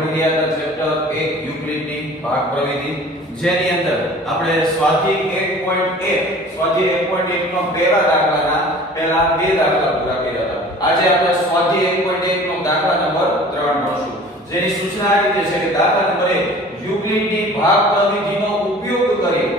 ભણી ગયા હતા ચેપ્ટર 1 યુક્લિડની ભાગ પ્રવિધિ, જેની અંદર આપણે સ્વાધ્યાય 1.1 નો પહેલા દાખલાના પહેલા બે દાખલા પૂરા કર્યા હતા. આજે આપણે સ્વાધ્યાય 1.1 નો દાખલા નંબર 3 મળશું, જેની સૂચના આ રીતે છે કે દાખલા નંબર 1 યુક્લિડની ભાગ પ્રવિધિનો ઉપયોગ કરી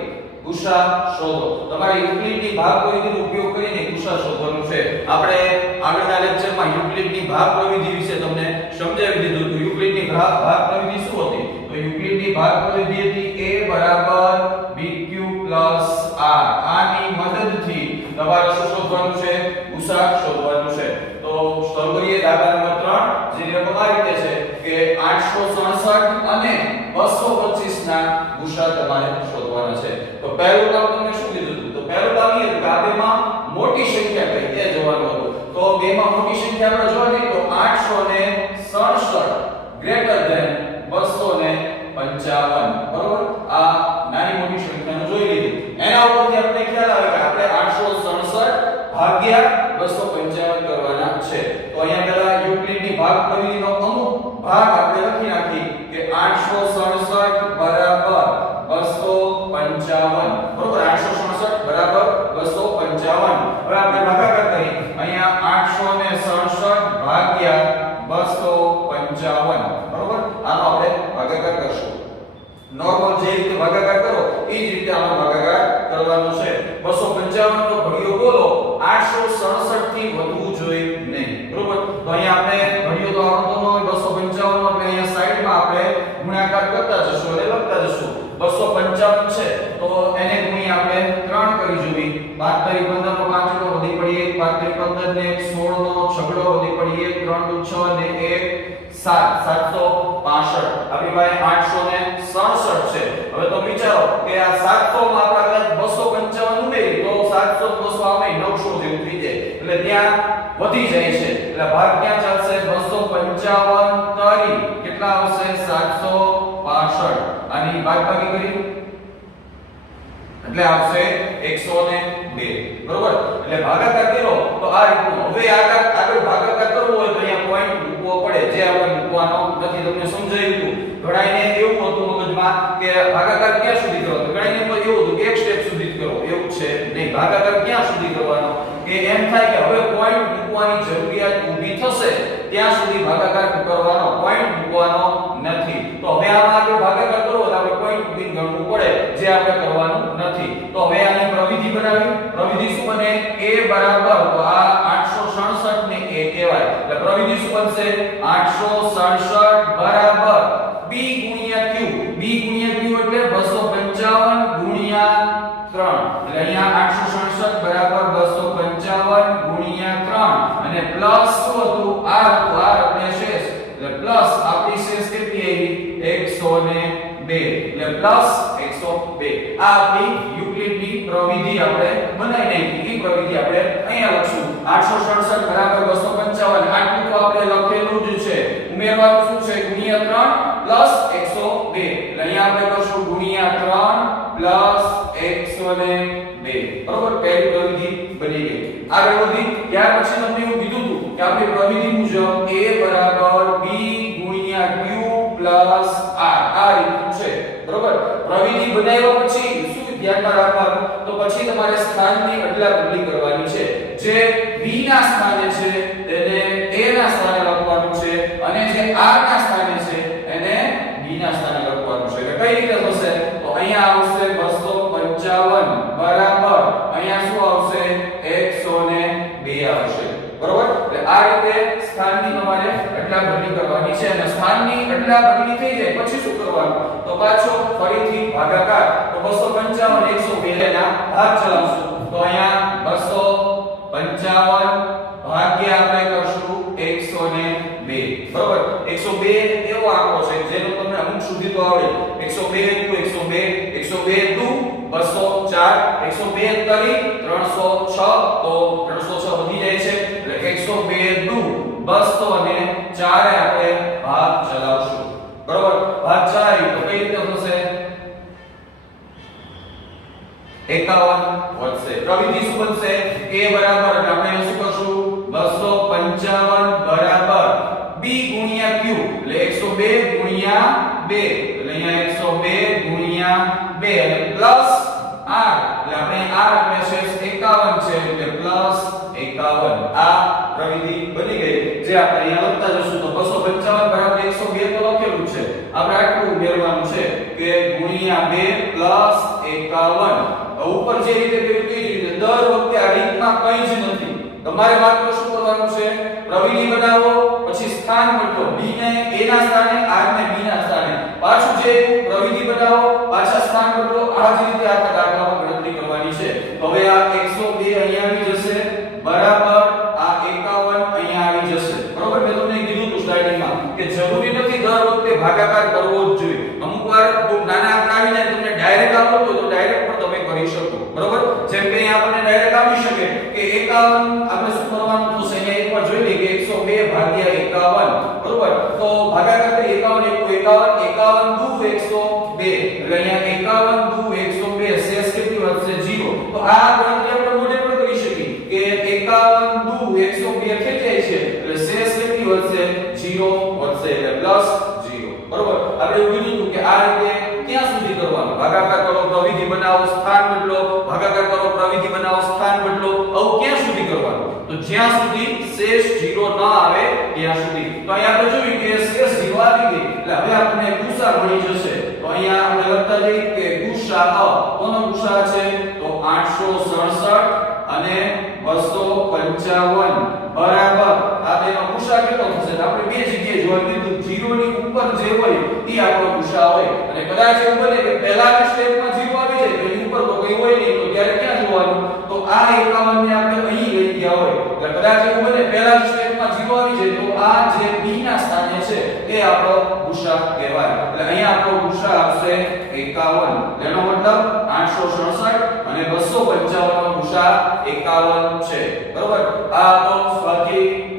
ગુસા શોધો. તમારે યુક્લિડની ભાગ પ્રવિધિનો ઉપયોગ કરીને ગુસા શોધવાનું છે. આપણે આગળના લેક્ચરમાં યુક્લિડની ભાગ પ્રવિધિ વિશે તમને સમજાવી દીધું હતું. યુક્લિડની ભાગ પ્રવિધિ શું હતી? તો યુક્લિડની ભાગ પ્રવિધિ હતી a bq r. આની મદદથી તમારે શું શોધવાનું છે? ગુસા શોધવાનું છે. તો શરૂ કરીએ દાખલા નંબર 3, જેની રકમ આ રીતે છે કે 867 અને 225 ના ગુસા તમારે શોધવાના છે. તો પહેલું કામ તમને શું કીધું હતું? તો પહેલું કામ એ હતું કે આ બેમાં મોટી સંખ્યા કઈ તે જોવાનું હતું. તો બેમાં મોટી સંખ્યા આપણે જોવાની તો 867 ગ્રેટર ધેન 255, બરોબર? આ નાની મોટી સંખ્યાનો જોઈ લીધી. એના ઉપરથી આપણે ખ્યાલ આવે કે આપણે 867 ભાગ્યા 255 કરવાના છે. તો અહીંયા પહેલા યુક્લિડની ભાગ પ્રવિધિનો અમુક ભાગ આપણે લખી નાખી કે 867 બરાબર 255, બરોબર? 867 બરાબર 255. હવે આપણે ભાગાકાર કરી. અહીંયા 867 ભાગ્યા 255, બરોબર? આનો આપણે ભાગાકાર કરશું. નોર્મલ જે રીતે ભાગાકાર કરો એ જ રીતે આનો ભાગાકાર કરવાનો છે. 255 નો ઘડિયો બોલો 867 થી વધવું જોઈએ નહીં, બરોબર? તો અહીંયા આપણે ઘડિયો તો આવડતો ન હોય 255 નો, એટલે અહીંયા સાઈડમાં આપણે ગુણાકાર કરતા જશું અને લખતા જશું. 255 છે તો એને ગુણી આપણે 3 કરી જોવી. 5 * 15 નો 5 નો વધી પડી 1, 5 * 15 ને 16 નો 6 વધી પડી 1, 3 * 6 ને 1 7, 765. આપણી પાસે 867 છે. હવે તો વિચારો કે આ 700 માં આપણે કદાચ 255 ઉમેરી તો 700 200 આવે 900 જેવું થઈ જાય, એટલે ત્યાં વધી જાય છે. એટલે ભાગ ક્યાં ચાલશે? 255 તરી કેટલા આવશે? 765. આની બાદબાકી કરી એટલે આવશે 102, બરોબર? એટલે ભાગાકાર કર્યો તો આ રીતનું. હવે આગળ ભાગાકાર કરવો હોય તો અહીંયા પોઈન્ટ મૂકવો પડે, જે આપણે મૂકવાનો નથી. તમને સમજાયું હતું. ઘણાને એવું હતું મગજમાં કે ભાગાકાર ક્યાં સુધી કરવો? તો ઘણાને તો એવું હતું કે એક સ્ટેપ સુધી જ કરો. એવું છે નહીં. ભાગાકાર ક્યાં સુધી કરવાનો? કે એમ થાય કે હવે પોઈન્ટ મૂકવાની જરૂરિયાત ઊભી થશે ત્યાં સુધી ભાગાકાર કરવાનો, પોઈન્ટ મૂકવાનો નથી. તો હવે આમાં આગળ ભાગાકાર કરવો તો આપણે પોઈન્ટ મૂકીને ગણવું પડે, જે આપણે કરવાનું નથી. તો હવે આની પ્રવિધિ બનાવી. પ્રવિધિ શું બને? a બરાબર, તો આ 867 ને a કહેવાય. એટલે પ્રવિધિ શું બનશે? 867 બરાબર b ગુણ્યા q. b ગુણ્યા q એટલે 255 ગુણ્યા 3. એટલે અહીંયા 867 બરાબર 255 ગુણ્યા 3 અને પ્લસ શું હતું? r હતું. r એટલે શેષ. એટલે પ્લસ આપણી શેષ કેટલી આવી? 102. એટલે પ્લસ 102. આ આપણી યુક્લિડની પ્રવિધિ આપણે બનાવી નાખી. એ પ્રવિધિ આપણે અહીંયા લખશું. 867 બરાબર 255. આટલું તો આપણે લખેલું જ છે. ઉમેરવાનું શું છે? ગુણ્યા 3 પ્લસ 102. એટલે અહીંયા આપણે કરશું ગુણ્યા 3 પ્લસ 102, બરોબર? પહેલી પ્રવિધિ બની ગઈ. આગળ વધી ત્યાર પછી તમને એવું કીધું હતું કે આપણી પ્રવિધિ મુજબ a બરાબર b ગુણ્યા q પ્લસ r. આ રીતનું છે, બરોબર? પ્રવિધિ બનાવ્યા પછી શું ધ્યાનમાં રાખવાનું? તો પછી તમારે સ્થાનની અદલા બદલી કરવાની છે. જે b ના સ્થાને છે તેને a ના સ્થાને લખવાનું છે અને જે r ના સ્થાને છે એને b ના સ્થાને લખવાનું છે. એટલે કઈ રીતે થશે? તો અહીંયા આવશે 255 બરાબર અહીંયા શું આવશે? 102 આવશે, બરોબર? એટલે આ રીતે સ્થાનની તમારે અદલા બદલી કરવાની છે. અને સ્થાનની અદલા બદલી થઈ જાય પછી શું કરવાનું? તો પાછો ફરીથી ભાગાકાર. તો 255 102 ના ભાગ ચલાવશું. તો અહીંયા 255 ભાગ્યા આપણે કરશું 102, બરોબર? 102 એવો આંકડો છે જેનો તમને અમુક સુધી તો આવડે. 102 102 102 2 204 102 તરી 306. તો 306 વધી જાય છે એટલે 102 2 204 આપણે ભાગ ચલાવશું, બરોબર? ભાગ ચલાવી તો કઈ રીતે થશે? 51 વધશે. પ્રવિધિ શું બનશે? a બરાબર એટલે આપણે શું કરશું? 255 બરાબર b ગુણ્યા q એટલે 102 ગુણ્યા 2 એટલે અહીંયા 102 ગુણ્યા 2 અને પ્લસ r એટલે આપણે r એટલે શેષ 51 છે એટલે પ્લસ 51 આ પ્રવિધિ બની ગઈ જે આપણે અહીંયા લખતા જશું તો 255 બરાબર 102 તો લખેલું છે આપણે આટલું ઉમેરવાનું છે કે ગુણ્યા 2 પ્લસ 51 ઉપર જે રીતે કર્યું તે જ રીતે દર વખતે આ રીતમાં કંઈ જ નથી તમારે માત્ર શું કરવાનું છે પ્રવિધિ બનાવો પછી સ્થાન બદલો b ને a ના સ્થાને r ને b ના સ્થાને પાછું જે પ્રવિધિ બનાવો પાછા સ્થાન બદલો આ જ રીતે આખા દાખલામાં ગણતરી કરવાની છે તો હવે આ 102 અહીંયા આવી જશે બરાબર આ 51 અહીંયા આવી જશે બરોબર મેં તમને કીધું હતું સ્લાઇડિંગમાં કે જરૂરી નથી દર વખતે ભાગાકાર કરવો જ જોઈએ અમુકવાર બહુ નાના આંકડા આવી જાય તમને ડાયરેક્ટ આવડતું હોય તો ડાયરેક્ટ પણ તમે કરી શકો બરોબર જેમ કે અહીંયા આપણને ડાયરેક્ટ આવી શકે કે 51 આપણે શું કરવાનું થશે અહીંયા એકવાર જોઈ લઈએ કે 102 ભાગ્યા 51 બરોબર તો ભાગાકાર કરી 51 51 દુ 102 એટલે અહીંયા 51 દુ 102 શેષ કેટલી વધશે 0 તો આ ગણતરી આપણે મોઢે પર કરી શકીએ કે 51 દુ 102 ખેંચાય છે એટલે શેષ કેટલી વધશે 0 વધશે એટલે પ્લસ 0 બરોબર આપણે એવું કીધું હતું કે આ રીતે ક્યાં સુધી કરવાનું ભાગાકાર કરો પ્રવિધિ બનાવો સ્થાન બદલો ભાગાકાર કરો પ્રવિધિ બનાવો સ્થાન બદલો આવું ક્યાં સુધી કરવાનું તો જ્યાં સુધી શેષ 0 ન આવે ત્યાં સુધી તો અહીંયા આપણે જોયું કે શેષ 0 આવી ગઈ એટલે હવે આપણને ગુસા મળી જશે તો અહીંયા આપણે લખતા જઈએ કે ગુસા કોનો ગુસા છે તો 867 અને 255 બરાબર આ બેનો ગુસા કેટલો થશે તો આપણે બે જગ્યાએ જોવા દીધું 0 ની ઉપર જે હોય તે આપણો ગુસા હોય અને કદાચ એવું બને કે પહેલાની સ્ટેપમાં 0 આવી જાય તો એની ઉપર તો કંઈ હોય નહીં તો ત્યારે ક્યાં જોવાનું તો આ 51 ને આપણે અહીં લઈ ગયા હોય એટલે કદાચ એવું બને પહેલાની સ્ટેપમાં 0 આવી જાય તો આ જે b ના સ્થાને છે એ આપણો ગુસા કહેવાય એટલે અહીંયા આપણો ગુસા આવશે 51 એનો મતલબ 867 અને 255 નો ગુસા 51 છે બરોબર આ તો સ્વાધ્યાય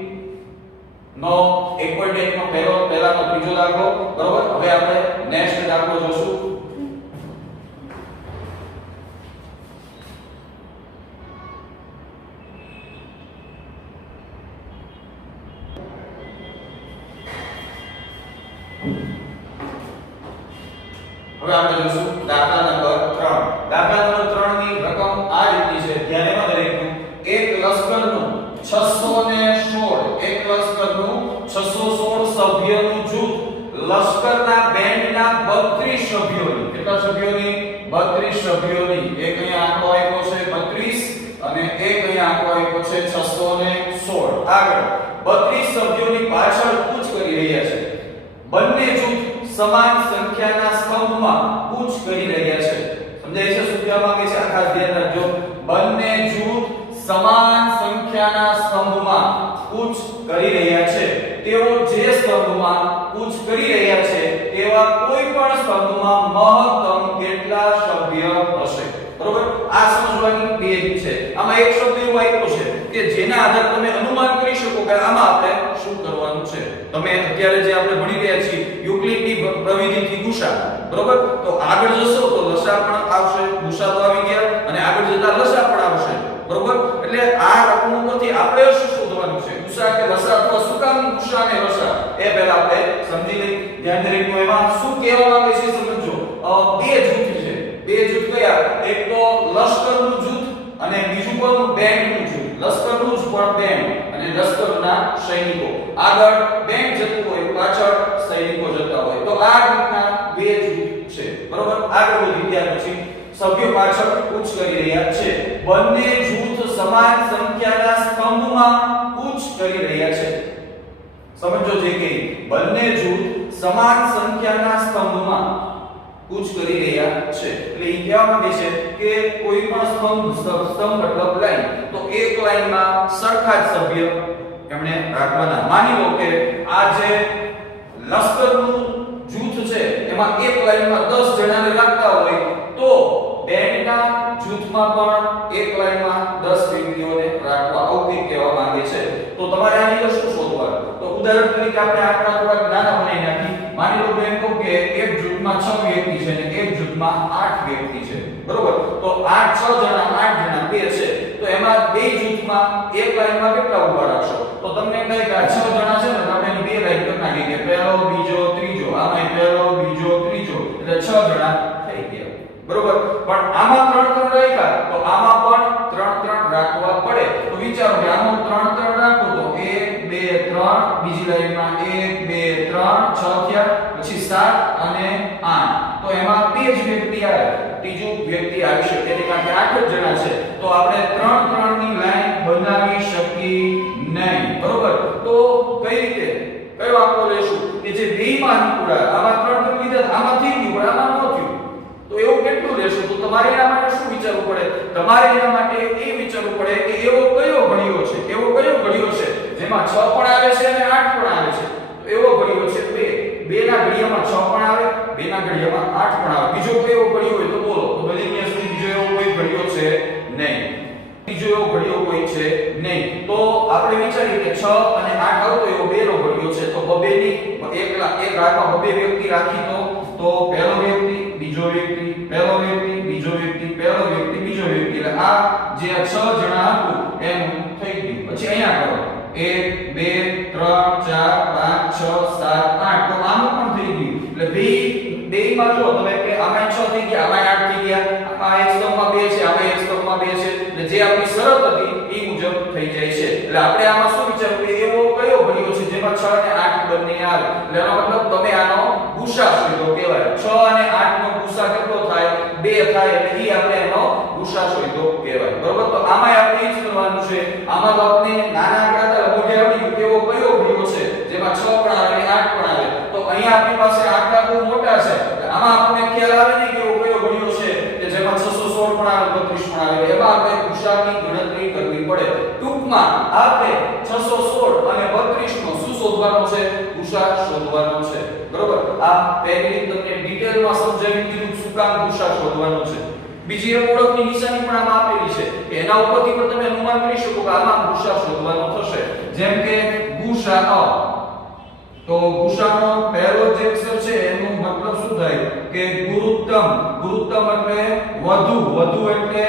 નો 1.1 નો પહેલાનો ત્રીજો દાખલો બરોબર હવે આપણે નેક્સ્ટ દાખલો જોશું હવે આપણે જોશું દાખલા નંબર 3 દાખલા નંબર 3 ની રકમ આ રીતની છે ધ્યાનમાં દરેકનું એક લશ્કરનું 616 એક લશ્કરનું 616 સભ્યોનું જૂથ લશ્કરના બેન્ડના 32 સભ્યોની કેટલા સભ્યોની 32 સભ્યોની એક અહીંયા આંકડો આપ્યો છે 32 અને એક અહીંયા આંકડો આપ્યો છે 616 આગળ 32 સભ્યોની પાછળ કૂચ કરી રહ્યા છે બંને જૂથ સમાન સંખ્યાના સ્તંભમાં કૂચ કરી રહ્યા છે સમજાય છે શું કહેવા માંગે છે આ ખાસ ધ્યાન રાખજો બંને જૂથ સમાન સંખ્યાના સ્તંભમાં કૂચ કરી રહ્યા છે તેઓ જે સ્તંભમાં કૂચ કરી રહ્યા છે તેવા કોઈ પણ સ્તંભમાં મહત્તમ કેટલા સભ્ય હશે બરોબર આ સમજવાની બે રીત છે આમાં એક શબ્દ એવો આપ્યો છે કે જેના આધારે તમે અનુમાન કરી શકો કે આમાં આપણે શું કરવાનું છે તમે અત્યારે જે આપણે ભણી રહ્યા છીએ યુક્લિડની પ્રવિધિથી ગુસા બરોબર તો આગળ જશો તો લસા પણ આવશે ગુસા તો આવી ગયા અને આગળ જતા લસા પણ આવશે બરોબર એટલે આ રકમ ઉપરથી આપણે શું શોધવાનું છે ગુસા કે લસા અથવા શું કામ ગુસા અને લસા એ પહેલા આપણે સમજી લઈ ધ્યાન રાખજો એમાં શું કહેવા માંગે છે સમજો બે જૂથ છે બે જૂથ કયા એક તો લશ્કરનું જૂથ અને બીજું કોનું બેન્ડનું જૂથ લશ્કરનું જ પણ બેન્ડ અને લશ્કરના સૈનિકો આગળ બેન્ડ જતું હોય પાછળ સૈનિકો જતા હોય તો આ રીતના બે જૂથ છે બરોબર આગળ વધી ગયા પછી સભ્યો પાછળ કૂચ કરી રહ્યા છે બંને જૂથ સમાન સંખ્યાના સ્તંભમાં કૂચ કરી રહ્યા છે સમજો જે કે બંને જૂથ સમાન સંખ્યાના સ્તંભમાં કૂચ કરી રહ્યા છે એટલે એ કહેવા માંગે છે કે કોઈ પણ સ્તંભ મતલબ લાઈન તો એક લાઈનમાં સરખા જ સભ્ય એમણે રાખવાના માની લો કે આ જે લશ્કરનું જૂથ છે એમાં એક લાઈનમાં 10 જણાને રાખતા હોય તો બેન્ડના જૂથમાં પણ એક લાઈનમાં 10 વ્યક્તિઓને રાખવા આવું કહેવા માંગે છે તો તમારે આની અંદર શું શોધવાનું તો ઉદાહરણ તરીકે આપણે આંકડા થોડા નાના બનાવી નાખી માની લો બેન કહો કે એક જૂથમાં 6 વ્યક્તિ છે અને એક જૂથમાં 8 વ્યક્તિ છે બરોબર તો 6 જણા 8 જણા બે છે તો એમાં બે જૂથમાં એક લાઈનમાં કેટલા ઉભા રાખશો તો તમને કહે કે આ 6 જણા છે ને તમે એની બે લાઈન કરી નાખી કે પહેલો બીજો ત્રીજો આમાં પહેલો બીજો 1 2 3 6 થયા, પછી 7 અને 8, તો એમાં બે જ વ્યક્તિ આવે, ત્રીજું વ્યક્તિ આવી શકે એટલે કારણ કે 8 જ જણા છે, તો આપણે 3 3 ની લાઈન બનાવી શકી નહીં, બરોબર? તો કઈ રીતે કયો આંકડો લેશું કે જે બેયમાં અનુકૂળ આવે? આમાં 3 3 લીધા, આમાં થઈ ગયું પણ આમાં ન થયું, તો એવું કેટલું લેશું? તો તમારે એના માટે શું વિચારવું પડે? તમારે એના માટે એ વિચારવું પડે કે એવો કયો ઘડિયો છે, એવો કયો ઘડિયો છે જેમાં 6 પણ આવે છે અને 8 પણ આવે છે? તો એવો ઘડિયો છે બે ના ઘડિયામાં 6 પણ આવે, બે ના ઘડિયામાં 8 પણ આવે. બીજો કયો ઘડિયો હોય તો બોલો? તો બધી ત્યાં સુધી બીજો એવો કોઈ ઘડિયો છે નહીં, બીજો એવો ઘડિયો કોઈ છે નહીં. તો આપણે વિચારીએ કે 6 અને 8 આવતો એવો બેનો ઘડિયો છે, તો બબેની એક રાતમાં બબે વ્યક્તિ રાખી તો પહેલો વ્યક્તિ, બીજો વ્યક્તિ, પહેલો વ્યક્તિ, બીજો વ્યક્તિ, પહેલો વ્યક્તિ, બીજો વ્યક્તિ, એટલે આ જે 6 જણા હતું એનું થઈ ગયું. પછી અહીંયા કરો 1 2 3 4 5 6 7 8, તો આનું પણ થઈ ગયું. એટલે બેયમાં જો તમે કે આમાં 6 થઈ ગયા, આમાં 8 થઈ ગયા, આમાં એક સ્તંભમાં 2 છે, આમાં એક સ્તંભમાં 2 છે, એટલે જે આપણી શરત હતી એ મુજબ થઈ જાય છે. એટલે આપણે આમાં શું વિચારવું કે એવો કયો ઘડિયો છે જેમાં 6 અને 8 બંને આવે? એટલે એનો મતલબ તમે આનો ગુસા શોધો કહેવાય. 6 અને 8 નો ગુસા કેટલો થાય? 2 થાય, એટલે ઈ આપણે એનો ગુસા શોધો કહેવાય, બરોબર? તો આમાં આપણે એ જ કરવાનું છે. આમાં તો આપણે નાના આંકડા મોઢે આવડી કેવો કયો ઘડિયો છે જેમાં 6 પણ આવે અને 8 પણ આવે? તો અહીંયા આપણી પાસે આંકડા બહુ મોટા છે, આમાં આપણને ખ્યાલ આવે નહીં કે એવો કયો ઘડિયો છે કે જેમાં 616 પણ આવે, 32 પણ આવે. એમાં આપણે ગુસાની ગણતરી કરવી પડે. ટૂંકમાં આપણે 616 અને 32 નો શું શોધવાનો છે? ગુસા શોધવાનો છે, બરોબર? આ પહેલી તમને ડિટેલમાં સમજાવી દીધું શું કામ ગુસા શોધવાનો છે. બીજી એક ઓળખની નિશાની પણ આમાં આપેલી છે કે એના ઉપરથી પણ તમે અનુમાન કરી શકો કે આમાં ગુસા શોધવાનો થશે. જેમ કે ગુસા, તો ગુસાનો પહેલો જે અક્ષર છે એનો મતલબ શું થાય કે ગુરુત્તમ. ગુરુત્તમ એટલે વધુ, વધુ એટલે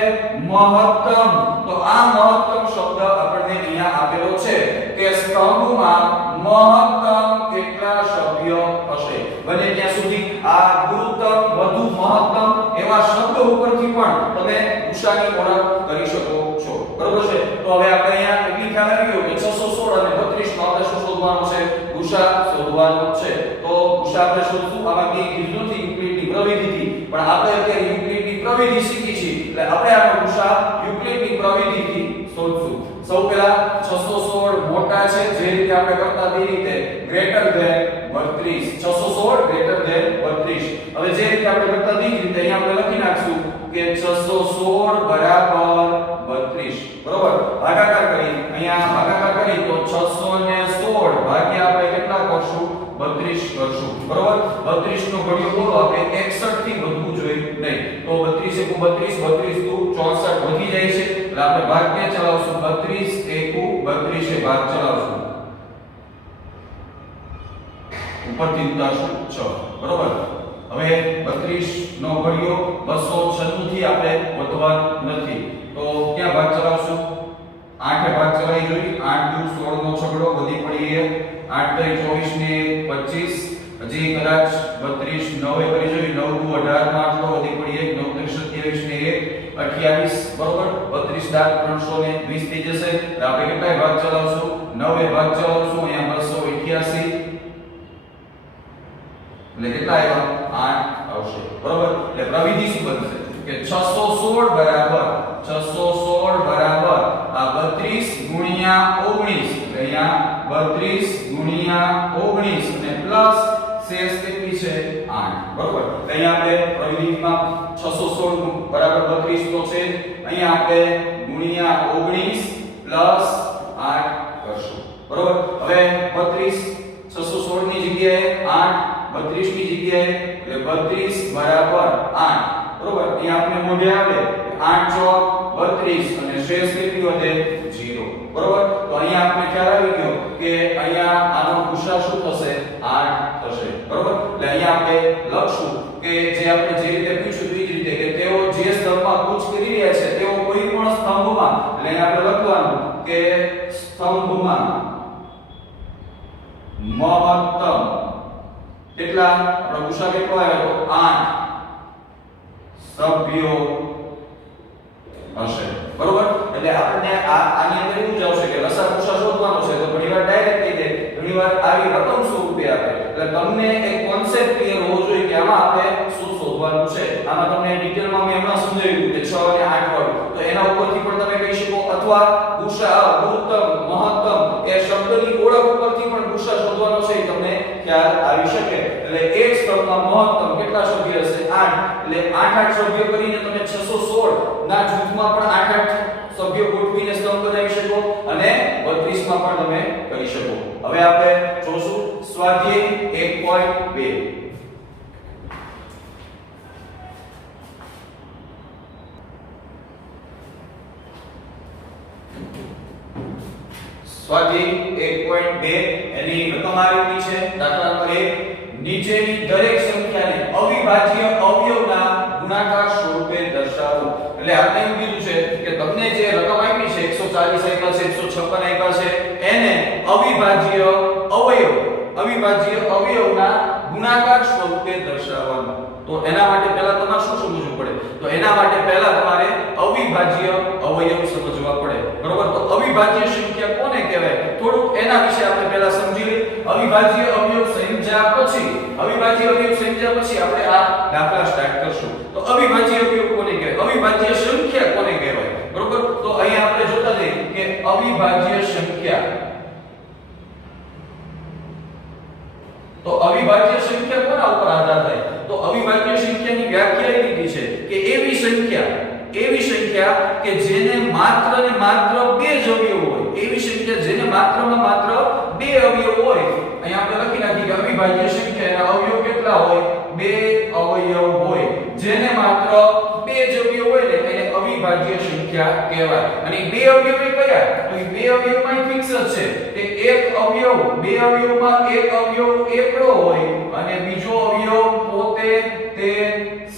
મહત્તમ. તો આ મહત્તમ શબ્દ આપણને અહીંયા આપેલો છે કે સ્તંભમાં મહત્તમ કેટલા સભ્ય હશે. બને ત્યાં સુધી આ ગુરુત્તમ, વધુ, મહત્તમ એવા શબ્દ ઉપરથી પણ તમે ગુસાની ઓળખ કરી શકો છો, બરોબર છે? તો હવે આપણે અહીંયા એટલી ખ્યાલ આવી ગયો કે 616 અને 32 નો આપણે શું શોધવાનું છે? ગુસા શોધવાનો છે. તો ગુસા આપણે શોધશું. આમાં બે કીધું નથી યુક્લિડની પ્રવિધિથી, પણ આપણે અત્યારે યુક્લિડની પ્રવિધિ શીખી છે એટલે આપણે આનો ગુસા યુક્લિડની પ્રવિધિથી શોધશું. સૌ પહેલા 616 મોટા છે જે રીતે આપણે કરતા તે રીતે ગ્રેટર ધેન 32, 616 ગ્રેટર ધેન 32. હવે જે રીતે આપણે કરતા તે રીતે અહીંયા આપણે લખી નાખશું કે 616 બરાબર 32, બરોબર? ભાગાકાર કરી, અહીંયા ભાગાકાર કરી તો 616 ભાગ્યા આપણે કેટલા કરશું? 32 કરશું, બરોબર? 32 નો ઘડિયો બોલો આપણે 61 થી વધવું જોઈએ નહીં. તો 32 એકુ 32, 32 દુ 64 વધી જાય છે એટલે આપણે ભાગ ક્યાં ચલાવશું? 32 એકુ 32 એ ભાગ ચલાવશું, ઉપરથી ઉતારશું 6, બરોબર? હવે 32 નો ઘડિયો 296 થી આપણે વધવાનું નથી, તો ક્યાં ભાગ ચલાવશું? 8 એ ભાગ ચલાવી જોઈ. 8 દુ 16 નો છગડો વધી પડી 8 તરી 24 ને 25, હજી કદાચ 32 9 એ કરી જોઈ. 9 દુ 18 માં આટલો વધી પડી 9 તરી 27 ને 1 28, બરોબર? 32 દાંત 320 થઈ જશે. એટલે આપણે કેટલા ભાગ ચલાવશું? 9 એ ભાગ ચલાવશું. અહીંયા 288 એટલે કેટલા આવ્યા? 8 આવશે, બરોબર? એટલે પ્રવિધિ શું બનશે કે 616 બરાબર આ 32 ગુણ્યા 19, એટલે અહીંયા 32 ગુણ્યા 19 અને પ્લસ શેષ કેટલી છે? 8, બરોબર? અહીંયા આપણે પ્રવિધિમાં 616 બરાબર 32 તો છે, અહીંયા આપણે ગુણ્યા 19 પ્લસ 8 કરશું, બરોબર? હવે 32 616 ની જગ્યાએ 8, 32 ની જગ્યાએ એટલે 32 બરાબર 8, બરોબર? અહીંયા આપણે મોઢે આવે 8 ચોક 32 અને શેષ કેટલી વધે? 0, બરોબર? તો અહીંયા આપણે ખ્યાલ આવી ગયો કે અહીંયા આનો ગુસા શું થશે? 8 થશે, બરોબર? એટલે અહીંયા આપણે લખશું કે જે આપણે જે રીતે પૂછ્યું તે જ રીતે કે તેઓ જે સ્તંભમાં કૂચ કરી રહ્યા છે તેઓ કોઈ પણ સ્તંભમાં, એટલે અહીંયા આપણે લખવાનું કે સ્તંભમાં મહત્તમ કેટલા? આપણો ગુસા કેટલો આવ્યો? તો 8 સભ્યો હશે. બરોબર એટલે આપણને આની અંદર એવું જ આવશે કે લસા ગુસા શોધવાનો છે તો ઘણીવાર ડાયરેક્ટ કહી દે ઘણીવાર આવી રકમ સ્વરૂપે આપે એટલે તમને એક કોન્સેપ્ટ ક્લિયર હોવો જોઈએ કે આમાં આપણે શું શોધવાનું છે આમાં તમને ડિટેલમાં મેં હમણાં સમજાવ્યું કે 6 અને 8 વાળું તો એના ઉપરથી પણ તમે કહી શકો અથવા ગુસા ગુરુત્તમ મહત્તમ એ શબ્દની ઓળખ ઉપરથી પણ ગુસા શોધવાનો છે એ તમને ખ્યાલ આવી શકે એટલે એક સ્તંભમાં મહત્તમ કેટલા સભ્ય હશે 8 એટલે 8 સભ્યો કરીને તમે 616 ના જૂથમાં પણ 8 સભ્યો ગોઠવીને સ્તંભ બનાવી શકો અને 32 માં પણ તમે કરી શકો હવે આપણે જોશું સ્વાધ્યાય 1.2 સ્વાધ્યાય 1.2 એની રકમ આપેલી છે દાખલા નંબર 1 નીચેની દરેક સંખ્યાને અવિભાજ્ય અવયવના ગુણાકાર સ્વરૂપે દર્શાવો એટલે આપણે એવું કીધું છે કે તમને જે રકમ આપી છે 140 આપ્યા છે 156 આપ્યા છે એને અવિભાજ્ય અવયવના ગુણાકાર સ્વરૂપે દર્શાવવાનું તો એના માટે પહેલા તમારે શું સમજવું પડે તો એના માટે પહેલા તમારે અવિભાજ્ય અવયવ સમજવા પડે બરોબર તો અવિભાજ્ય સંખ્યા કોને કહેવાય થોડુંક એના વિશે આપણે પહેલા સમજી લઈએ અવિભાજ્ય અવયવ સમજ્યા પછી આપણે આ દાખલા સ્ટાર્ટ કરશું તો અવિભાજ્ય અવયવ કોને કહેવાય અવિભાજ્ય સંખ્યા કોને કહેવાય બરોબર તો અહીંયા આપણે જોતા જઈએ કે અવિભાજ્ય સંખ્યા કોના ઉપર આધાર થાય તો અવિભાજ્ય સંખ્યાની વ્યાખ્યા એ લીધી છે કે એવી સંખ્યા કે જેને માત્ર ને માત્ર બે જ અવયવ હોય એવી સંખ્યા જેને માત્ર બે અવયવ હોય અહીંયા આપણે લખી નાખીએ કે અવિભાજ્ય સંખ્યાના અવયવ કેટલા હોય બે અવયવ હોય જેને માત્ર બે જ અવયવ હોય ને એને અવિભાજ્ય સંખ્યા કહેવાય અને બે અવયવ એ કયા તો એ બે અવયવમાં ફિક્સ જ છે કે એક અવયવ બે અવયવમાં એક અવયવ એકડો હોય અને બીજો અવયવ પોતે તે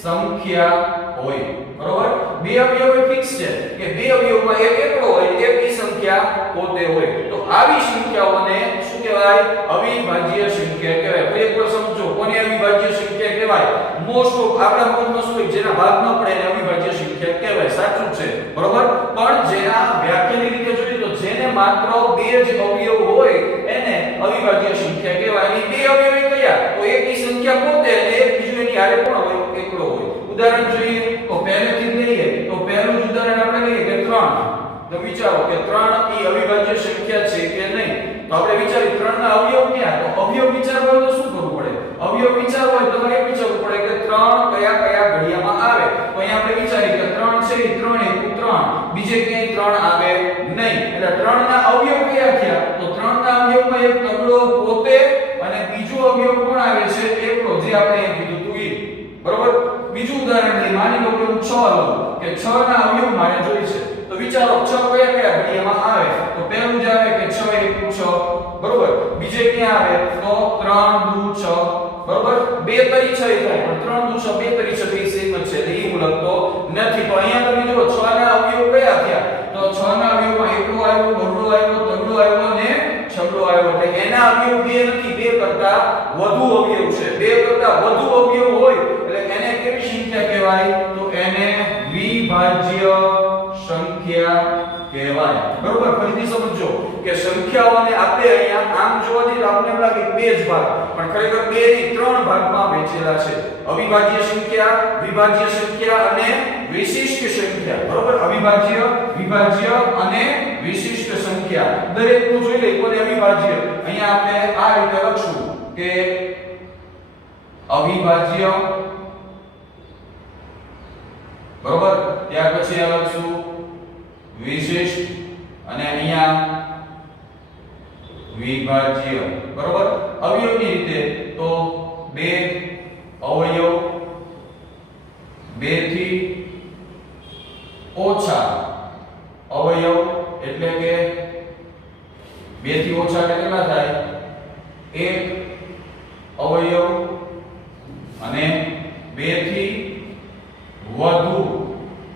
સંખ્યા હોય બરોબર બે અવયવ એ ફિક્સ છે કે બે અવયવમાં એક એકડો હોય એકની સંખ્યા પોતે હોય તો આવી સંખ્યાઓને શું કહેવાય અવિભાજ્ય સંખ્યા કહેવાય ફરી એકવાર સમજો કોને અવિભાજ્ય સંખ્યા કહેવાય મોસ્ટ ઓફ આપણા મનમાં શું હોય જેના ભાગ ન પડે એને અવિભાજ્ય સંખ્યા કહેવાય સાચું છે બરોબર પણ જેના વ્યાખ્યાની રીતે જોઈએ તો જેને માત્ર બે જ અવયવ હોય એને અવિભાજ્ય સંખ્યા કહેવાય અને બે અવયવ કયા તો એકની સંખ્યા પોતે અને એક બીજું એની હારે પણ હોય એકડો હોય ઉદાહરણ જોઈએ તો પહેલેથી લઈએ તો પહેલું ઉદાહરણ આપણે લઈએ કે 3 તો વિચારો કે 3 એ અવિભાજ્ય સંખ્યા છે કે નહીં તો આપણે વિચારીએ 3 ના અવયવ ક્યાં તો અવયવ વિચારવા હોય તો શું કરવું પડે અવયવ વિચારવા હોય તો તમારે એ વિચારવું પડે કે 3 કયા ઘડિયામાં આવે તો અહીંયા આપણે વિચારીએ કે 3 છે એ 3 * 3 બીજે ક્યાંય 3 આવે નહીં એટલે 3 ના અવયવ કયા થયા તો 3 ના અવયવમાં એક તગડો પોતે અને બીજો અવયવ કોણ આવે છે એકડો જે આપણે અહીં કીધું તું ઈ બરોબર બીજું ઉદાહરણ લઈએ માની લો કે હું 6 લઉં કે 6 ના અવયવ મારે જોઈએ છે તો વિચારો 6 કયા ઘડિયામાં આવે તો પહેલું જ આવે કે 6 * 6 બરોબર બીજે ક્યાં આવે તો 3 * 6 બરોબર 2 તરી 6 થાય પણ 3 * 6 2 તરી 6 એ સેમ જ છે એટલે એ હું લખતો નથી તો અહીંયા તમે જો 6 ના અવયવ કયા થયા તો 6 ના અવયવમાં એકડો આવ્યો બગડો આવ્યો તગડો આવ્યો ને છગડો આવ્યો એટલે એના અવયવ બે નથી બે કરતા વધુ અવયવ છે બે કરતા વધુ અવયવ હોય એટલે એને કેવી સંખ્યા કહેવાય તો એને વિભાજ્ય સંખ્યા કહેવાય બરોબર ફરીથી સમજો કે સંખ્યાઓને આપણે અહીંયા આમ જોવાથી આપણે એમ લાગે બે જ ભાગ પણ ખરેખર બે ની ત્રણ ભાગમાં વહેંચેલા છે અવિભાજ્ય સંખ્યા વિભાજ્ય સંખ્યા અને વિશિષ્ટ સંખ્યા બરોબર અવિભાજ્ય વિભાજ્ય અને વિશિષ્ટ સંખ્યા દરેકનું જોઈ લઈએ કોને અવિભાજ્ય અહીંયા આપણે આ રીતે લખશું કે અવિભાજ્ય બરોબર ત્યાર પછી આ લખશું વિશિષ્ટ અને અહીંયા વિભાજ્ય બરોબર અવયવની રીતે તો બે અવયવ બે થી ઓછા અવયવ એટલે કે બે થી ઓછા એટલે કેટલા થાય એક અવયવ અને બે થી વધુ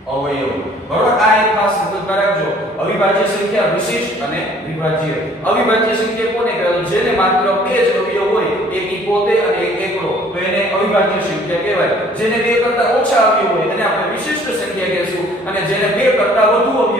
અવયવ બરોબર આ એક ખાસ સમજ રાખજો અવિભાજ્ય સંખ્યા વિશિષ્ટ અને વિભાજ્ય અવિભાજ્ય સંખ્યા કોને કહેવાય જેને માત્ર બે જ અવયવ હોય એક ઈ પોતે અને એક એકડો તો એને અવિભાજ્ય સંખ્યા કહેવાય જેને બે કરતા ઓછા અવયવ હોય એને આપણે વિશિષ્ટ સંખ્યા કહેશું અને જેને બે કરતા વધુ અવયવ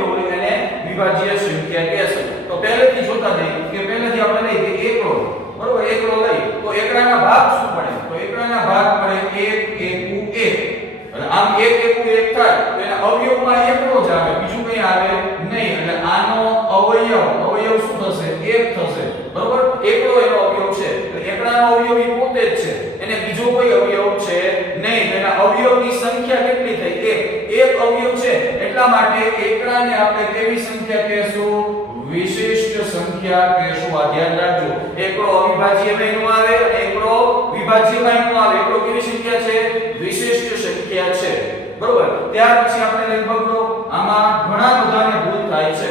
અવયવી પોતે જ છે, એને બીજો કોઈ અવયવ છે નહીં. એના અવયવની સંખ્યા કેટલી થઈ? એક અવયવ છે, એટલા માટે એકડાને આપણે કેવી સંખ્યા કહેશું? વિશિષ્ટ સંખ્યા કહેશું. આ ધ્યાન રાખજો. એકડો અવિભાજ્યમાં નો આવે અને એકડો વિભાજ્યમાં નો આવે. એકડો કેવી સંખ્યા છે? વિશિષ્ટ સંખ્યા છે. બરોબર. ત્યાર પછી આપણે લઈ બગડો. આમાં ઘણા બધાને ભૂલ થાય છે.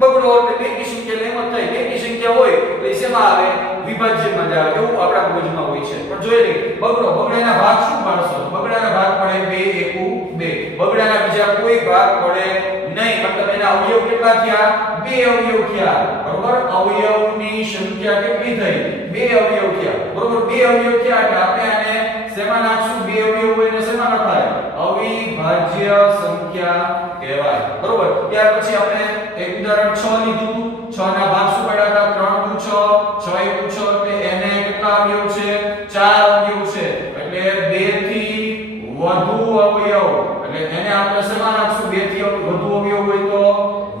બગડો એટલે બેકી સંખ્યા લેમ થાય. બેકી સંખ્યા હોય એટલે શેમાં આવે? વિભાજ્યમાં જ આવે. એવું આપણા મગજમાં હોય છે. પણ જોઈએ નહીં. બગડાના ભાગ શું પાડશો? બગડાના ભાગ પડે 2 એકુ 2. બગડાના બીજા કોઈ ભાગ પડે નહીં. મતલબ એના અવયવ કેટલા થયા? 2 અવયવ થયા. બરોબર. અવયવની સંખ્યા કેટલી થઈ? 2 અવયવ થયા. બરોબર. 2 અવયવ થયા એટલે આપણે આને શેમાં નાખશું? 2 અવયવ હોય ને શેમાં નખાય? અવિભાજ્ય સંખ્યા કહેવાય. બરોબર. ત્યાર પછી આપણે એક ઉદાહરણ 6 લીધું. 6 ના ભાગ શું પડ્યા હતા? 3 * 6 6 * 6 એટલે એને કેટલા અવયવ છે? 4 અવયવ છે. એટલે 2 થી વધુ અવયવ, એટલે એને આપણે શેમાં નાખશું? 2 થી વધુ અવયવ હોય તો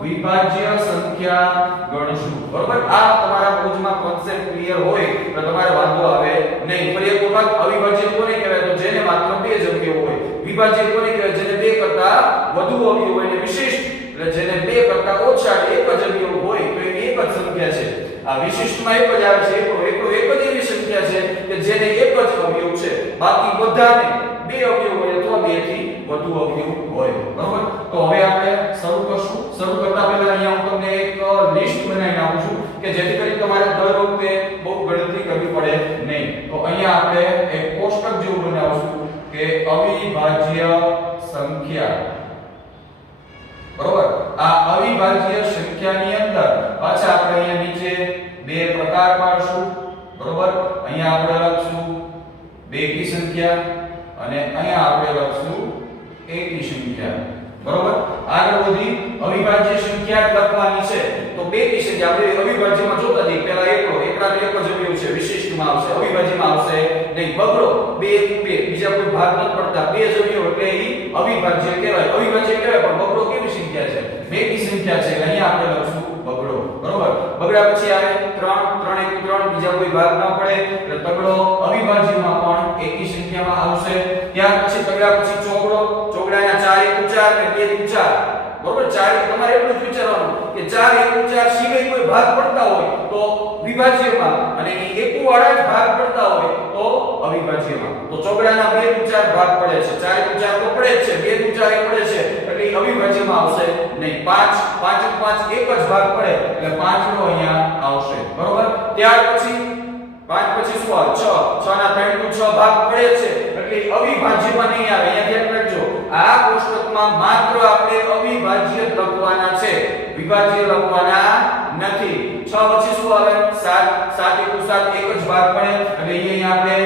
વિભાજ્ય સંખ્યા ગણશું. બરોબર. આ તમારા મગજમાં કોન્સેપ્ટ ક્લિયર હોય તો તમારે વાંધો આવે નહીં. ફરી એક વખત અવિભાજ્ય કોને કહેવાય? તો જેને માત્ર 2 જ અવયવ હોય. વિભાજ્ય કોને કહેવાય? જેને 2 કરતા વધુ અવયવ હોય. અને વિશિષ્ટ એટલે જેને 2 કરતા ઓછા એક જ અવયવ હોય તો એ એક જ સંખ્યા છે. આ વિશિષ્ટમાં એક જ આવે છે. એકડો એક જ એવી સંખ્યા છે કે જેને એક જ અવયવ છે. બાકી બધાને 2 અવયવ હોય અથવા 2 થી વધુ અવયવ હોય. બરોબર. તો હવે આપણે શરૂ કરશું. શરૂ કરતા પહેલા અહીંયા હું તમને એક લિસ્ટ બનાવીને આપું છું કે જેથી કરી તમારે દર વખતે બહુ ગણતરી કરવી પડે નહીં. તો અહીંયા આપણે એક કોષ્ટક જેવું બનાવશું કે અવિભાજ્ય સંખ્યા. બરોબર. આ અવિભાજ્ય સંખ્યાની અંદર પાછા આપણે અહીંયા નીચે 2 પ્રકાર પાડશું. બરોબર. અહીંયા આપણે લખશું બેકી સંખ્યા અને અહીંયા આપણે લખશું એકી સંખ્યા. બરોબર. આગળ વધી અવિભાજ્ય સંખ્યા લખવાની છે. તો બેકી સંખ્યા આપણે અવિભાજ્યમાં જોતા જઈએ. પહેલા એકડો એક જ અવયવ છે. વિશિષ્ટમાં આવશે, અવિભાજ્યમાં આવશે નહીં. બગડો 2 એકુ 2, બીજા કોઈ ભાગ નથી પડતા. 2 જ અવયવ એટલે એ અવિભાજ્ય કહેવાય. અવિભાજ્ય કહેવાય પણ બગડો કેવી સંખ્યા છે? બેકી સંખ્યા છે. અહીંયા આપણે લખશું બગડો. બરોબર. બગડા પછી આવે 3 એકુ 3, બીજા કોઈ ભાગ ન પડે એટલે તગડો અવિભાજ્યમાં પણ એકી સંખ્યામાં આવશે. ત્યાર પછી તગડા પછી ચોગડો. ચોગડાના 4 એકુ 4 અને 2 એકુ 4. બરોબર. 4 તમારે એટલું જ વિચારવાનું કે 4 એકુ 4 સિવાય કોઈ ભાગ પડતા હોય તો વિભાજ્યમાં, અને એકુ વાળા જ ભાગ પડતા હોય તો અવિભાજ્યમાં. તો ચોગડાના 2 એકુ 4 ભાગ પડે છે. 4 એકુ 4 તો પડે જ છે. 2 એકુ 4 પડે છે એટલે અવિભાજ્યમાં આવશે નહીં. 5 એકુ 5 એક જ ભાગ પડે એટલે 5 નો અહીંયા આવશે. બરોબર. ત્યાર પછી 5 પછી શું આવે? 6 ના 3 એકુ 6 ભાગ પડે છે એટલે અવિભાજ્યમાં નહીં આવે. અહીંયા ધ્યાન રાખજો. આ કોષ્ટકમાં માત્ર આપણે અવિભાજ્ય લખવાના છે, વિભાજ્ય લખવાના નથી. 6 પછી શું આવે? 7 એકુ 7 એક જ ભાગ પડે એટલે અહીંયા આપણે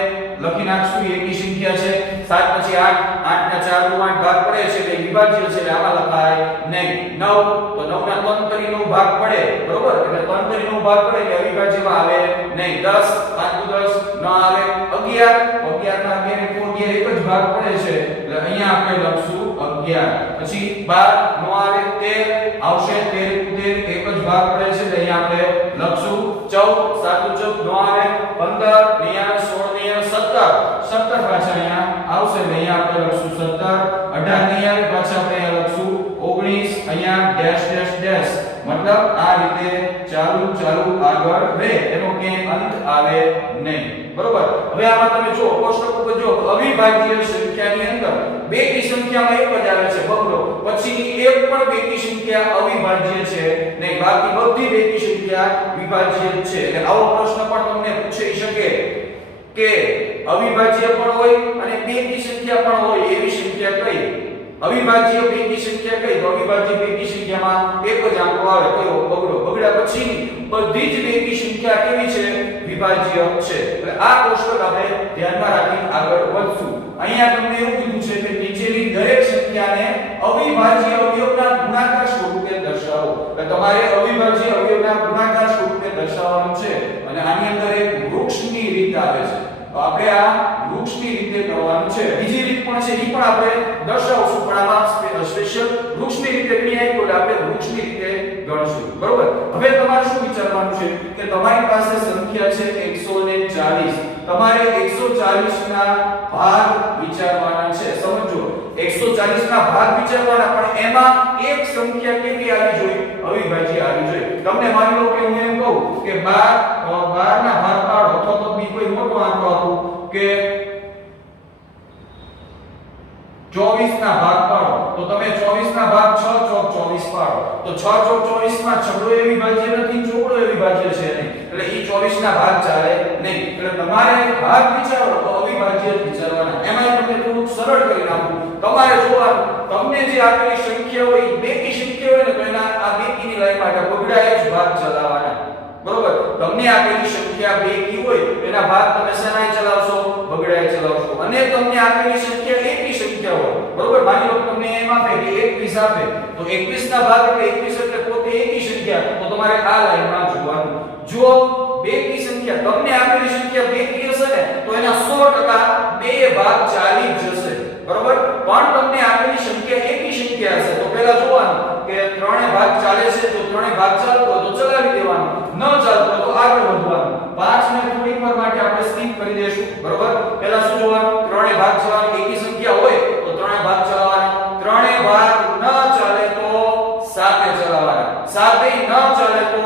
લખી નાખશું એકી સંખ્યા છે. 7 પછી 8 ના 4 નો 8 ભાગ પડે છે એટલે વિભાજ્ય છે એટલે આમાં લખાય નહીં. 9 તો 9 ના 3 નો ભાગ પડે. બરોબર. એટલે 3 નો ભાગ પડે એટલે અવિભાજ્યમાં આવે નહીં. 10 5 10 ન આવે. 11 તો 11 ના 2 એકુ 11 એક જ ભાગ પડે છે એટલે અહીંયા આપણે લખશું 11. પછી 12 નો આવે. 13 આવશે. 13 એકુ 13 એક જ ભાગ પડે છે એટલે અહીંયા આપણે લખશું 14 7 14 નો આવે. 15 નહીં આવે. 16 નહીં આવે. 17 પાછા અહીંયા આવશે એટલે અહીંયા આપણે લખશું 17. 18 નહીં આવે. પાછા આપણે અહીંયા લખશું 19. અહીંયા ડેશ ડેશ ડેશ. મતલબ આ રીતે ચાલુ આગળ રહે, એનો ક્યાંય અંત આવે નહીં. બરોબર. હવે આમાં તમે જો કોષ્ટક ઉપર જો અવિભાજ્ય સંખ્યાની અંદર બેકી સંખ્યામાં એક જ આવે છે બગડો. પછી એક પણ બેકી સંખ્યા અવિભાજ્ય છે નહીં. બાકી બધી બેકી સંખ્યા વિભાજ્ય છે. એટલે આવો પ્રશ્ન પણ તમને પૂછાઈ શકે કે અવિભાજ્ય પણ હોય અને બેકી સંખ્યા પણ હોય એવી સંખ્યા કઈ? અવિભાજ્ય બેકી સંખ્યા કઈ? તો અવિભાજ્ય બેકી સંખ્યામાં એક જ આંકડો આવે. કયો? બગડો. બગડા પછી બધી જ બેકી સંખ્યા કેવી છે? વિભાજ્ય છે. એટલે આ કોષ્ટક આપણે ધ્યાનમાં રાખીને આગળ વધશું. અહીંયા તમને એવું કીધું છે કે નીચેની દરેક સંખ્યાને અવિભાજ્ય અવયવના ગુણાકાર સ્વરૂપે દર્શાવો. એટલે તમારે અવિભાજ્ય અવયવના ગુણાકાર સ્વરૂપે દર્શાવવાનું છે. અને આની અંદર એક વૃક્ષની રીત આવે છે. તો આપણે આ વૃક્ષની રીતે કરવાનું છે. બીજી રીત પણ છે, એ પણ આપણે દર્શાવશું, પણ આમાં સ્પેશિયલ વૃક્ષની રીતે ગણી આવી એટલે આપણે વૃક્ષની રીતે ગણશું. બરોબર. હવે તમારે શું વિચારવાનું છે કે તમારી પાસે સંખ્યા છે 140. તમારે 140 ના ભાગ વિચારવાના છે સમજો 140 ના ભાગ વિચારવાના પણ એમાં એક સંખ્યા કેવી આવી જોઈએ અવિભાજ્ય આવી જોઈએ તમને માની લો કે હું એમ કહું કે 12 ના ભાગ પાડો અથવા તો બી કોઈ મોટો આંકડો આપું કે 24 ના ભાગ પાડો તો તમે 24 ના ભાગ 6 ચોક 24 પાડો તો 6 ચોક 24 માં છગડો અવિભાજ્ય નથી ચોગડો અવિભાજ્ય છે નહીં એટલે ઈ 24 ના ભાગ ચાલે નહીં એટલે તમારે ભાગ વિચારો તો અવિભાજ્ય જ વિચારવાના એમાં તમને થોડું સરળ કરી નાખું તમારે જોવાનું તમને જે આપેલી સંખ્યા હોય બેકી સંખ્યા હોય ને તો એના આ બેકીની લાઈન માટે બગડાય જ ભાગ ચલાવવાના બરોબર તમને આપેલી સંખ્યા બેકી હોય એના ભાગ તમે શેનાય ચલાવશો બગડાય ચલાવશો અને તમને આપેલી સંખ્યા એકી સંખ્યા હોય બરોબર માની લો તમને એમ આપે કે 21 આપે તો 21 ના ભાગ એટલે 21 એટલે પોતે એકી સંખ્યા તો તમારે આ લાઈનમાં જોવાનું જો બેકી સંખ્યા તમને આપેલી સંખ્યા બેકી હશે ને તો એના 100% બે ભાગ ચાલી જશે બરોબર પણ તમને આપેલી સંખ્યા એકી સંખ્યા હશે તો પહેલા જોવાનું કે ત્રણે ભાગ ચાલે છે જો ત્રણે ભાગ ચાલતો હોય તો ચલાવી દેવાનું ન ચાલતો હોય તો આગળ વધવાનું 5 ને થોડીક વાર માટે આપણે સ્કીપ કરી દેશું બરોબર પહેલા શું જોવાનું ત્રણે ભાગ ચલાવવાની એકી સંખ્યા હોય તો ત્રણે ભાગ ચલાવવાના ત્રણે ભાગ ન ચાલે તો 7 એ ચલાવવાના 7 એ ન ચાલે તો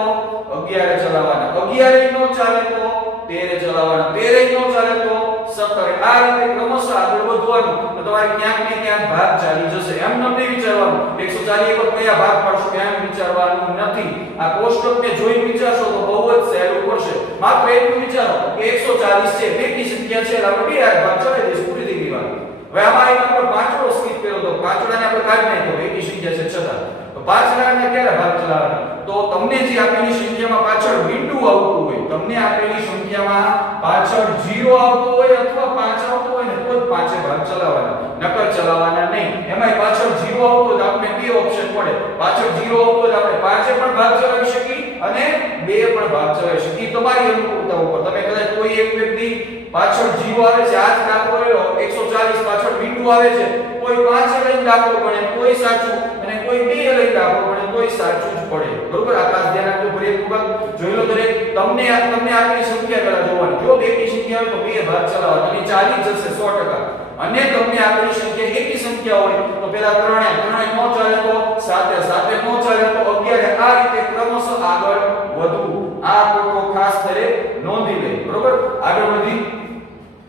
11 એ ચલાવવાના 11 એ ન ચાલે તો 13 એ ચલાવવાના 13 એ ન ચાલે તો 17 આ રીતે ક્રમશઃ આગળ વધવાનું તો તમારે ક્યાંક ને ક્યાંક ભાગ ચાલી જશે એમ નથી વિચારવાનું 140 પર કયા ભાગ પડશે એમ વિચારવાનું નથી આ કોષ્ટકને જોઈને વિચારશો તો બહુ જ સહેલું પડશે માત્ર એટલું વિચારો કે 140 છે બેકી સંખ્યા છે એટલે આપણે બે ભાગ ચલાવી દઈશું પૂરી થઈ ગઈ વાત હવે આમાં એક નંબર પાંચડો સ્કીપ કર્યો તો પાંચડાને આપણે કાઢી નાખ્યો બેકી સંખ્યા છે છતાં તો પાંચડાને ક્યારે ભાગ ચલાવવાના તો તમને જે આપેલી સંખ્યામાં પાછળ બિંદુ આવતું હોય તમને આપેલી સંખ્યામાં પાછળ 0 આવતો હોય અથવા 5 આવતો હોય ને તો જ પાંચે ભાગ ચલાવવાના નકર ચલાવવાના નહીં એમાંય પાછળ 0 આવતો તો આપણે બે ઓપ્શન પડે પાછળ 0 આવતો તો આપણે પાંચે પણ ભાગ ચલાવી શકીએ અને બે પણ ભાગ ચલાવી શકીએ તમારી અનુકૂળતા ઉપર તમે કદાચ કોઈ એક વ્યક્તિ પાછળ 0 આવે છે આ જ દાખલો લ્યો 140 પાછળ બિંદુ આવે છે કોઈ 5 લઈને દાખલો પડે કોઈ સાચું અને કોઈ 2 લઈને દાખલો પડે કોઈ સાચું જ પડે બરોબર આ ખાસ ધ્યાન આપજો ફરી એક વખત જોઈ લો દરેક તમને આપેલી સંખ્યા પહેલા જોવાની જો બેકી સંખ્યા હોય તો બે ભાગ ચલાવવાના અને ચાલી જશે 100% અને તમને આપેલી સંખ્યા એકી સંખ્યા હોય તો પહેલા ત્રણે નો ચાલે તો 7 નો ચાલે તો 11 આ રીતે ક્રમશઃ આગળ વધવું આ તો ખાસ દરેક નોંધી લે બરોબર આગળ વધી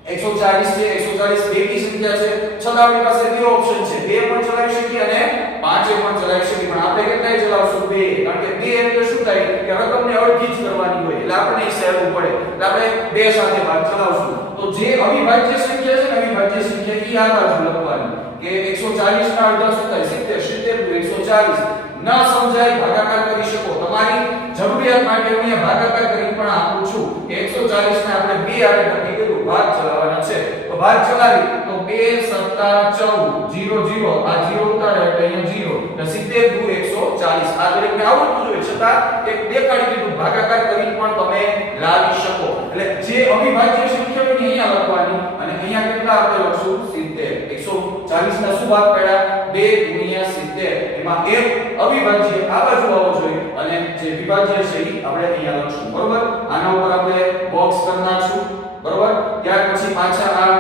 140 છે 140 બેકી સંખ્યા છે છતાં આપણી પાસે બે ઓપ્શન છે બે પણ ચલાવી શકીએ અને પાંચે પણ ચલાવી શકીએ પણ આપણે કેટલાય ચલાવશું બે કારણ કે બે એટલે શું થાય કે રકમને અડધી જ કરવાની હોય એટલે આપણે એ સહેલું પડે એટલે આપણે બે સાથે ભાગ ચલાવશું તો જે અવિભાજ્ય સંખ્યા છે ને અવિભાજ્ય સંખ્યા ઈ આ બાજુ લખવાની કે 140 ના અડધા શું થાય 70 140 ન સમજાય ભાગાકાર કરી શકો તમારી જરૂરિયાત માટે હું અહીંયા ભાગાકાર કરીને પણ આપું છું કે 140 ને આપણે બે આડે નક્કી કર્યું ભાગ ચલાવવાના છે તો ભાગ ચલાવી તો 2 7 14 0 0 આ 0 ઉતારે એટલે અહીંયા 0 એટલે 70 140 આ દરેકને આવડતું જોઈએ છતાં એક દેખાડી દીધું ભાગાકાર કરીને પણ તમે લાવી શકો એટલે જે અવિભાજ્ય સંખ્યાઓ ને અહીંયા લખવાની અને અહીંયા કેટલા આપણે લખશું 70 140 ના શું ભાગ પડ્યા 2 * 70 એમાં એક અવિભાજ્ય આ બાજુ આવવો જોઈએ અને જે વિભાજ્ય છે એ આપણે અહીંયા લખશું બરોબર આના ઉપર આપણે બોક્સ કરી નાખશું બરોબર ત્યાર પછી પાછા આ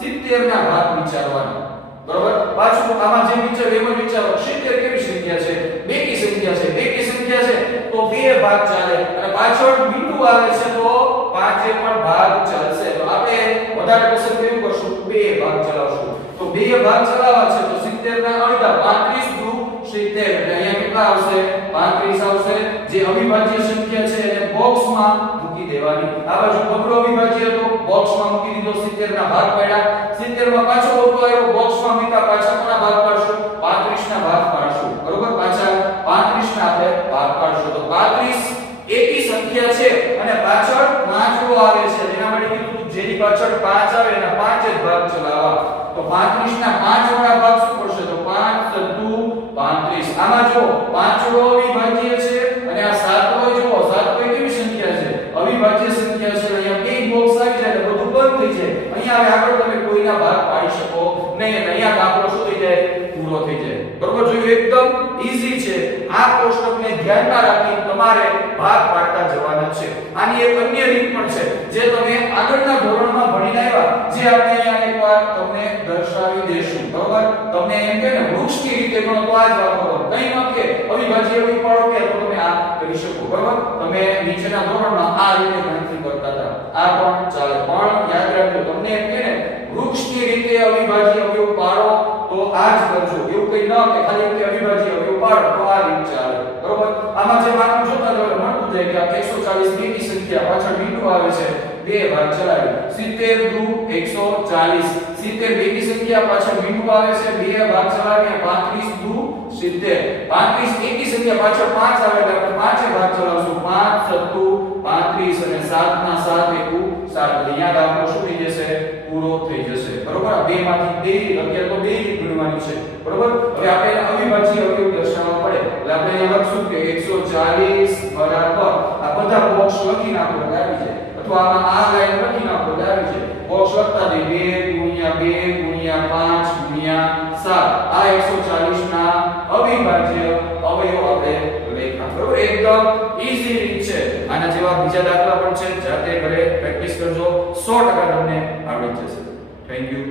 70 ના ભાગ વિચારવાના બરોબર પાછું આમાં જે વિચાર એમ જ વિચારો 70 કેવી સંખ્યા છે બેકી સંખ્યા છે તો બે ભાગ ચાલે અને પાછળ બિંદુ આવે છે તો પાંચે પણ ભાગ ચાલશે તો આપણે વધારે પસંદ કેવું કરશું બે ભાગ ચલાવશું તો બે ભાગ ચલાવવા છે તો 70 ના અડધા 35 દુ 70 એટલે અહીંયા કેટલા આવશે 35 આવશે જે અવિભાજ્ય સંખ્યા છે એને બોક્સમાં મૂકી દેવાની આ બાજુ બગડો અવિભાજ્ય તો બોક્સમાં મૂકી દીધો 70 ના ભાગ પડ્યા 70 માં પાછો બગડો આવ્યો બોક્સમાં મૂકા પાછા કોના ભાગ પાડશું 35 ના ભાગ પાડશું બરોબર પાછા 35 ના આપણે ભાગ પાડશું તો 35 એકી સંખ્યા છે અને પાછળ પાંચડો આવે છે એના માટે કીધું જેની પાછળ 5 આવે એના 5 જ ભાગ ચલાવવા તો 35 ના 5 વાળા ભાગ શું પડશે તો 5 * 35 આમાં જો પાંચડો અવિભાજ્ય છે અને આ સાતડો જો સાતડો કેવી સંખ્યા છે અવિભાજ્ય સંખ્યા છે અહીંયા બે બોક્સ આવી જાય એટલે બધું બંધ થઈ જાય અહીંયા હવે આગળ તમે કોઈના ભાગ પાડી શકો નહીં અને અહીંયા દાખલો શું થઈ જાય પૂરો થઈ જાય બરોબર જોયું એકદમ ઈઝી છે આ કોષ્ટકને ધ્યાનમાં રાખી તમારે ભાગ પાડતા જવાના છે. આની એક અન્ય રીત પણ છે જે તમે આગળના ધોરણમાં ભણીને આવ્યા, જે આપણે અહીંયા એકવાર તમને દર્શાવી દેશું. બરોબર? તમને એમ કે ને વૃક્ષની રીતે ગણો તો આ જ વાપરો, કઈ ન કે અવિભાજ્ય અવિભાજ્ય કે તો તમે આ કરી શકો. બરોબર? તમે નીચેના ધોરણમાં આ રીતે ગણતરી કરતા હતા, આ પણ ચાલે. પણ યાદ રાખજો, તમને એમ કે ને વૃક્ષની રીતે અવિભાજ્ય અવયવ પાડો તો આ જ કરજો. એવું કઈ ન કે ખાલી કે અવિભાજ્ય અવયવ પાડો તો આ રીત ચાલે. બરોબર? આમાં જે માનું જોતા તો મળતું જાય કે આ 140 બેની સંખ્યા પાછળ બિંદુ આવે છે, બે ભાગ ચલાવી 70 દુ 140. 70 બેની સંખ્યા પાછળ બિંદુ આવે છે, બે ભાગ ચલાવીને 35 દુ 70. 35 એકી સંખ્યા પાછળ 5 આવે એટલે આપણે પાંચે ભાગ ચલાવશું. 5 સત્તુ 35 અને 7 ના 7 એકુ 7. અહીંયા આપણો શું થઈ જશે? પૂરો થઈ જશે. બરોબર? આ બે માંથી બે લખ્યા તો બે રીત ગણવાની છે. બરોબર? હવે આપણે અવિભાજ્ય અવયવ દર્શાવવા પડે એટલે આપણે અહીંયા લખશું કે 140 બરાબર આ બધા બોક્સ લખી નાખો એટલે આવી જાય, અથવા આમાં આ લાઈન લખી નાખો એટલે આવી જાય. બોક્સ લખતા જઈએ 2 * 2 * 5 * 7. આ 140 ના અવિભાજ્ય અવયવ આપણે લખ્યા. બરોબર? એકદમ ઈઝી રીત છે. આના જેવા બીજા દાખલા પણ છે, જાતે ઘરે પ્રેક્ટિસ કરજો, 100% તમને આવડી જશે. Thank you.